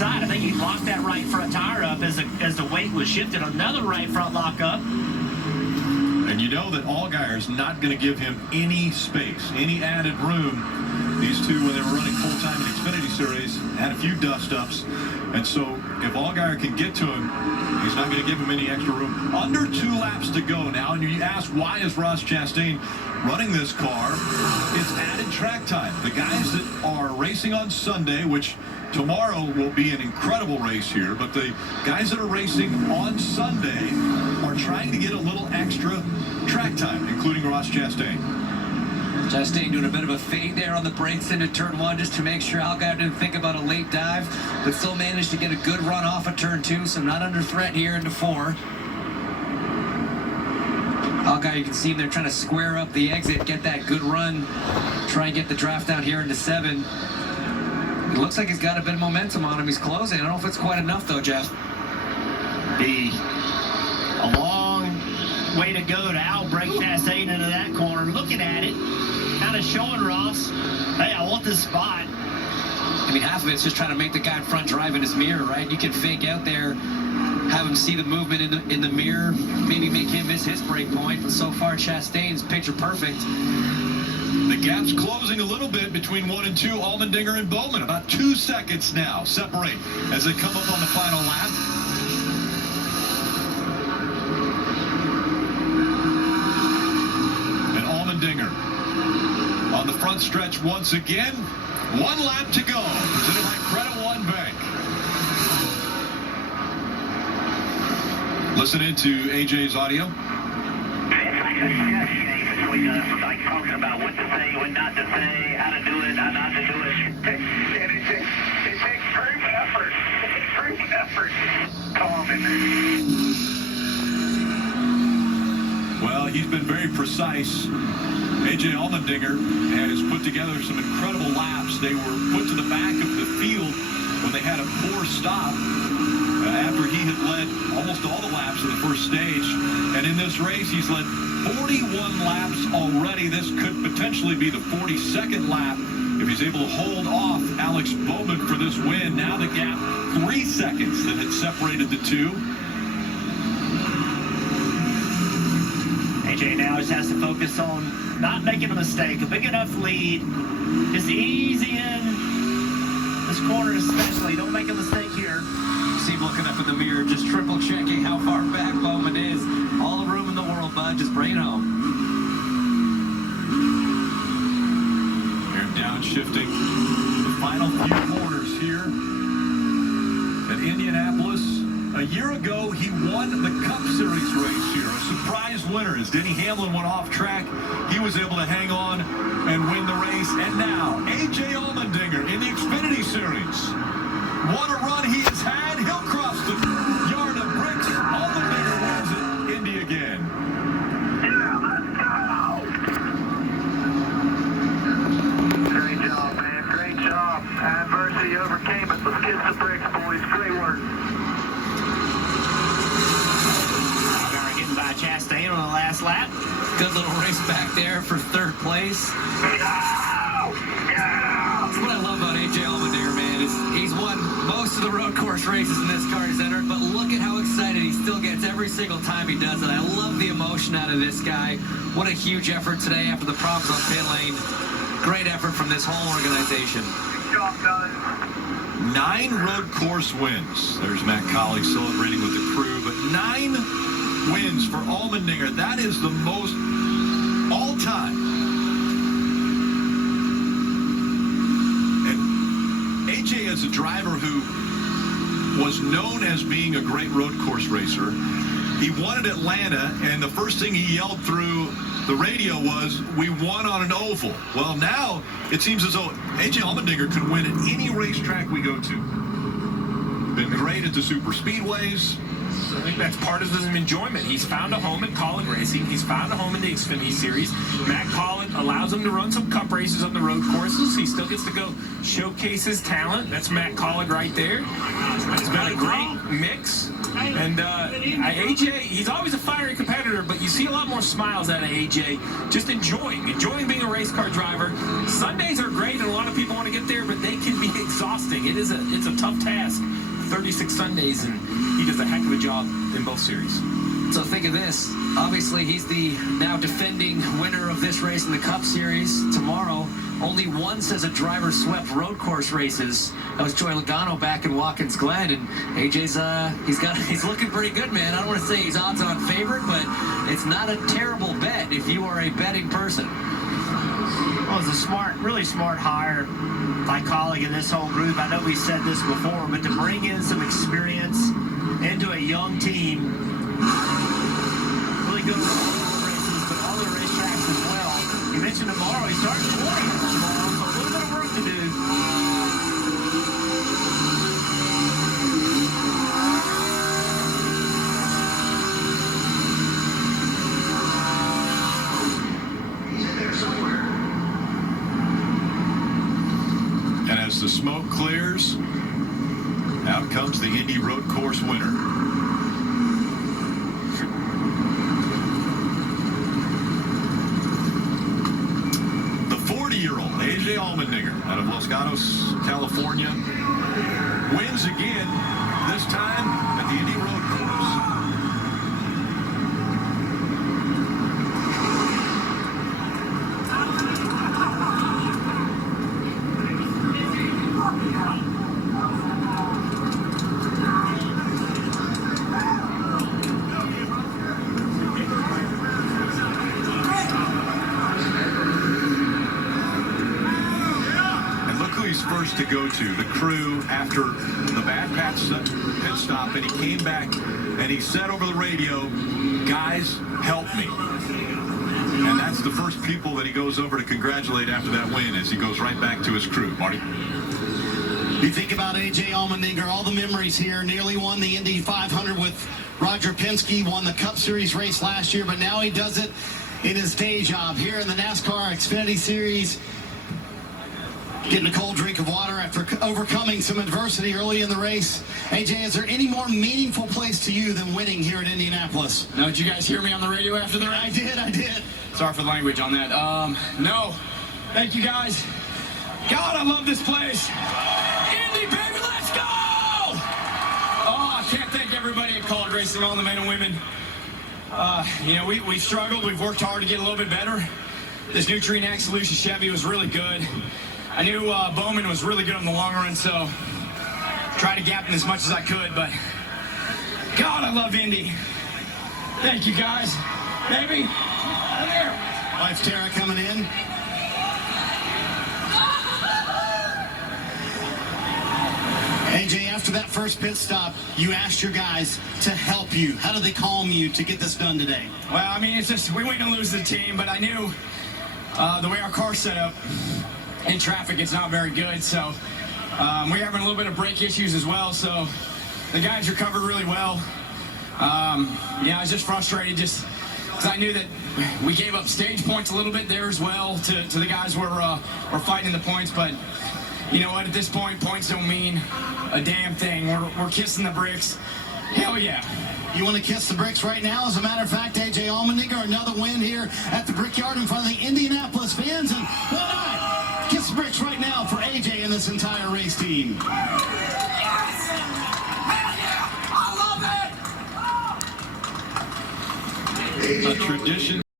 inside. I think he locked that right front tire up as the weight was shifted. Another right front lock up. And you know that Allgaier's not going to give him any space, any added room. These two, when they were running full-time in Xfinity Series, had a few dust-ups. And so if Allgaier can get to him, he's not going to give him any extra room. Under 2 laps to go now, and you ask, why is Ross Chastain running this car? It's added track time. The guys that are racing on Sunday, which tomorrow will be an incredible race here, but the guys that are racing on Sunday are trying to get a little extra track time, including Ross Chastain. Chastain doing a bit of a fade there on the brakes into turn 1 just to make sure Allgaier didn't think about a late dive, but still managed to get a good run off of turn 2, so not under threat here into 4. Allgaier, you can see him there trying to square up the exit, get that good run, try and get the draft down here into 7. It looks like he's got a bit of momentum on him. He's closing. I don't know if it's quite enough, though, Jeff. Be a long way to go to outbreak Chastain into that corner. Looking at it, kind of showing Ross, hey, I want this spot. I mean, half of it's just trying to make the guy in front drive in his mirror, right? You can fake out there, have him see the movement in the mirror, maybe make him miss his break point. But so far, Chastain's picture perfect. The gap's closing a little bit between 1 and 2, Allmendinger and Bowman. About 2 seconds now separate as they come up on the final lap. And Allmendinger on the front stretch once again. 1 lap to go. Presented by Credit One Bank. Listen into AJ's audio. Like talking about what to say, what not to say, how to do it, how not to do it. And it takes group effort. Group effort. Well, he's been very precise. AJ Allmendinger has put together some incredible laps. They were put to the back of the field when they had a poor stop after he had led almost all the laps of the first stage. And in this race, he's led 41 laps already. This could potentially be the 42nd lap if he's able to hold off Alex Bowman for this win. Now the gap 3 seconds that had separated the two. AJ now just has to focus on not making a mistake. A big enough lead. Just easy in this corner especially. Don't make a mistake here. See him looking up in the mirror, just triple checking how far back Bowman is. All the room in the world, bud. Just bring it home. They're downshifting the final few corners here at Indianapolis. A year ago, he won the Cup Series race here. A surprise winner as Denny Hamlin went off track. He was able to hang on and win the race. And now, AJ Allmendinger in the Xfinity Series. What a run he has had. He'll cross the yard of bricks. Allmendinger wins it. Indy again. Yeah, let's go! Great job, man. Great job. Adversity overcame it. Let's kiss the bricks, boys. Great work. Allgaier getting by Chastain on the last lap. Good little race back there for 3rd place. That's what I love about AJ Allmendinger, man. Is he's won most of the road course races in this car he's entered, but look at how excited he still gets every single time he does it. I love the emotion out of this guy. What a huge effort today after the problems on pit lane. Great effort from this whole organization. Good job, guys. 9 road course wins. There's Matt Colley celebrating with the crew, but 9 wins for Allmendinger. That is the most all-time. AJ is a driver who was known as being a great road course racer. He won at Atlanta, and the first thing he yelled through the radio was, "We won on an oval." Well, now it seems as though AJ Allmendinger could win at any racetrack we go to. Been great at the super speedways. I think that's part of his enjoyment. He's found a home in Collin Racing. He's found a home in the Xfinity Series. Matt Collin allows him to run some cup races on the road courses. He still gets to go showcase his talent. That's Matt Collin right there. It's been a great mix And AJ, he's always a fiery competitor, but you see a lot more smiles out of AJ. Just enjoying being a race car driver. Sundays are great, and a lot of people want to get there, but they can be exhausting. It's a tough task. 36 Sundays, and he does a heck of a job in both series. So think of this. Obviously, he's the now defending winner of this race in the Cup Series. Tomorrow, only once has a driver swept road course races. That was Joey Logano back in Watkins Glen, and AJ's he's looking pretty good, man. I don't want to say he's odds-on favorite, but it's not a terrible bet if you are a betting person. Well, it's a really smart hire by colleague in this whole group. I know we said this before, but to bring in some experience into a young team, really good at all the races, but all the racetracks as well. You mentioned tomorrow, he's starting 20 tomorrow, so a little bit of work to do. And as the smoke clears, out comes the Indy Road Course winner. The 40-year-old AJ Allmendinger out of Los Gatos, California, wins again, this time at the Indy Road Course. First to go to the crew after the bad pit stop, and he came back and he said over the radio, "Guys, help me." And that's the first people that he goes over to congratulate after that win as he goes right back to his crew. Marty? You think about AJ Allmendinger, all the memories here, nearly won the Indy 500 with Roger Penske, won the Cup Series race last year, but now he does it in his day job here in the NASCAR Xfinity Series. Getting a cold drink of water after overcoming some adversity early in the race. AJ, is there any more meaningful place to you than winning here at Indianapolis? No, did you guys hear me on the radio after the race? I did. Sorry for the language on that. No. Thank you, guys. God, I love this place. Indy, baby, let's go! Oh, I can't thank everybody at College Racing, all the men and women. You know, we've struggled. We've worked hard to get a little bit better. This new Trinac Solution Chevy was really good. I knew Bowman was really good on the long run, so tried to gap him as much as I could, but God, I love Indy. Thank you, guys. Baby, come here. Wife Tara coming in. AJ, after that first pit stop, you asked your guys to help you. How did they calm you to get this done today? Well, I mean, it's just, we went and lose the team, but I knew the way our car's set up, in traffic, it's not very good, so we're having a little bit of brake issues as well, so the guys recovered really well. Yeah, I was just frustrated just because I knew that we gave up stage points a little bit there as well to the guys who were fighting the points, but you know what, at this point, points don't mean a damn thing. We're kissing the bricks. Hell yeah. You want to kiss the bricks right now? As a matter of fact, AJ Allmendinger, another win here at the Brickyard in front of the Indianapolis fans, and why not? Kiss the bricks right now for AJ and this entire race team. Yes! Hell yeah! I love it! A tradition.